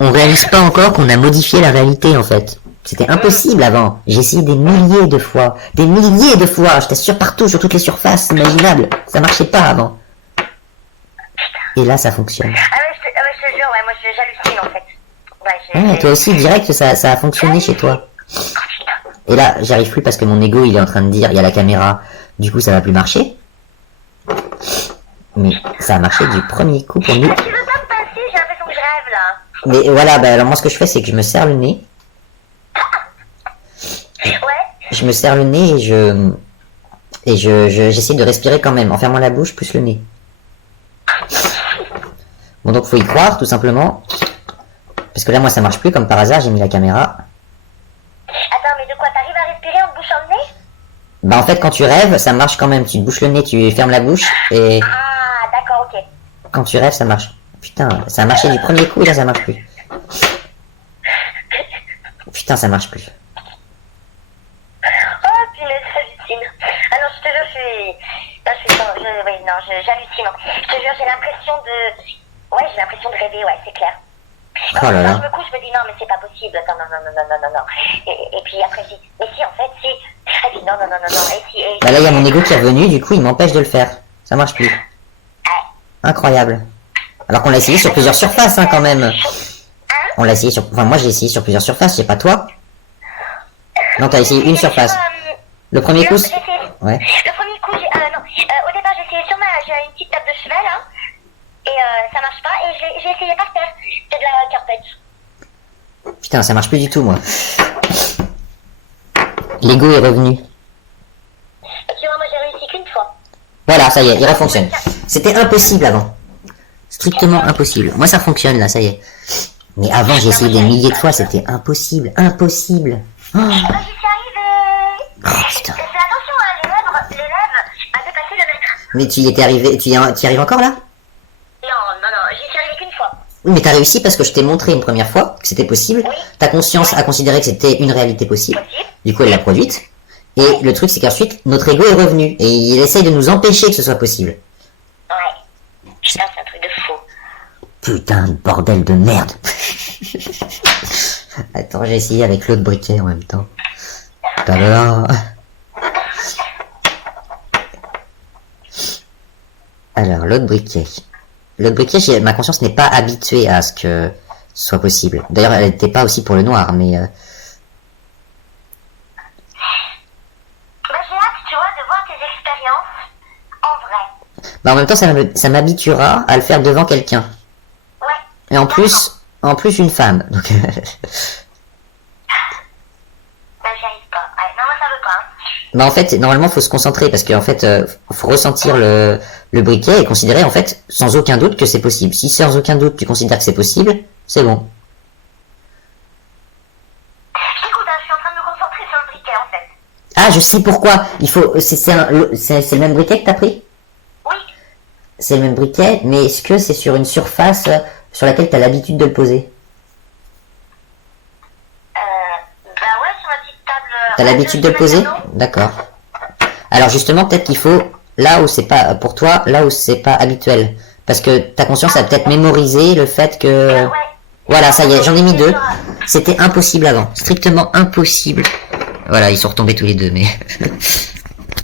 on réalise pas encore qu'on a modifié la réalité en fait. C'était impossible avant. J'ai essayé des milliers de fois. Des milliers de fois. Je t'assure partout, sur toutes les surfaces imaginables. Ça marchait pas avant. Et là, ça fonctionne. Je te jure, ouais, moi j'hallucine en fait. Ouais, Toi aussi, direct, ça a fonctionné chez toi. Et là, j'arrive plus parce que mon ego, il est en train de dire, il y a la caméra. Du coup, ça va plus marcher. Mais ça a marché du premier coup pour nous. Tu veux pas me passer? J'ai l'impression que je rêve là. Mais voilà, alors moi, ce que je fais, c'est que je me serre le nez. Ouais. Je me serre le nez et j'essaie de respirer quand même, en fermant la bouche plus le nez. Bon, donc faut y croire, tout simplement. Parce que là, moi, ça marche plus, comme par hasard, j'ai mis la caméra. Attends, mais de quoi? T'arrives à respirer en bouchant le nez? Bah, en fait, quand tu rêves, ça marche quand même. Tu te bouches le nez, tu fermes la bouche, et Ah, d'accord, ok. quand tu rêves, ça marche. Putain, ça a marché du premier coup, et là, ça marche plus. Putain, ça marche plus. Oh, punaise, j'hallucine. Ah non, je te jure, j'hallucine. Je te jure, j'ai l'impression de rêver, ouais, c'est clair. Oh là là. Quand je me couche, je me dis non, mais c'est pas possible. Attends, non. Et puis après, je dis, mais si, en fait, si. Et puis non. Et si, et... Bah là, il y a mon ego qui est revenu, du coup, il m'empêche de le faire. Ça marche plus. Incroyable. Alors qu'on l'a essayé sur plusieurs surfaces, hein, quand même. On l'a essayé sur... Enfin, moi, j'ai essayé sur plusieurs surfaces, c'est pas toi. Non, t'as essayé une surface. Le premier coup, ouais. Le premier coup, au départ, j'ai essayé j'ai une petite table de chevet, là. Et ça marche pas, et j'ai essayé par terre. C'est de la carpette. Putain, ça marche plus du tout, moi. L'ego est revenu. Tu vois, moi j'ai réussi qu'une fois. Voilà, ça y est, il refonctionne. C'était impossible avant. Strictement impossible. Moi, ça fonctionne, là, ça y est. Mais avant, j'ai essayé des milliers de fois, c'était impossible. Impossible. Oh, J'y suis arrivée. putain. Fais attention, hein, les lèvres à dépasser le mètre. Mais tu y étais arrivé, tu y arrives encore, là? Non, j'y suis arrivée qu'une fois. Oui, mais t'as réussi parce que je t'ai montré une première fois que c'était possible. Oui. Ta conscience a considéré que c'était une réalité possible. Du coup, elle l'a produite. Et le truc, c'est qu'ensuite, notre ego est revenu. Et il essaye de nous empêcher que ce soit possible. Ouais. Putain, c'est un truc de fou. Putain de bordel de merde. Attends, j'ai essayé avec l'autre briquet en même temps. Tadam. Alors, l'autre briquet. L'autre briquet, ma conscience n'est pas habituée à ce que ce soit possible. D'ailleurs, elle n'était pas aussi pour le noir, mais... Bah, j'ai hâte, tu vois, de voir tes expériences en vrai. Bah, en même temps, ça m'habituera à le faire devant quelqu'un. Ouais. Et en plus une femme. Donc... Bah, j'y arrive pas. Ouais, non, moi ça veut pas. Bah en fait, normalement, faut se concentrer parce qu'en fait, faut ressentir le briquet et considérer en fait, sans aucun doute, que c'est possible. Si sans aucun doute tu considères que c'est possible, c'est bon. Écoute, je suis en train de me concentrer sur le briquet en fait. Ah, je sais pourquoi. Il faut, c'est le même briquet que t'as pris? Oui. C'est le même briquet, mais est-ce que c'est sur une surface sur laquelle t'as l'habitude de le poser? Bah ouais, sur ma petite table. T'as l'habitude de le poser? D'accord. Alors justement, peut-être qu'il faut là où c'est pas pour toi, là où c'est pas habituel, parce que ta conscience a peut-être mémorisé le fait que. Ouais. Voilà, ça y est, j'en ai mis deux. C'était impossible avant, strictement impossible. Voilà, ils sont retombés tous les deux, mais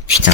putain.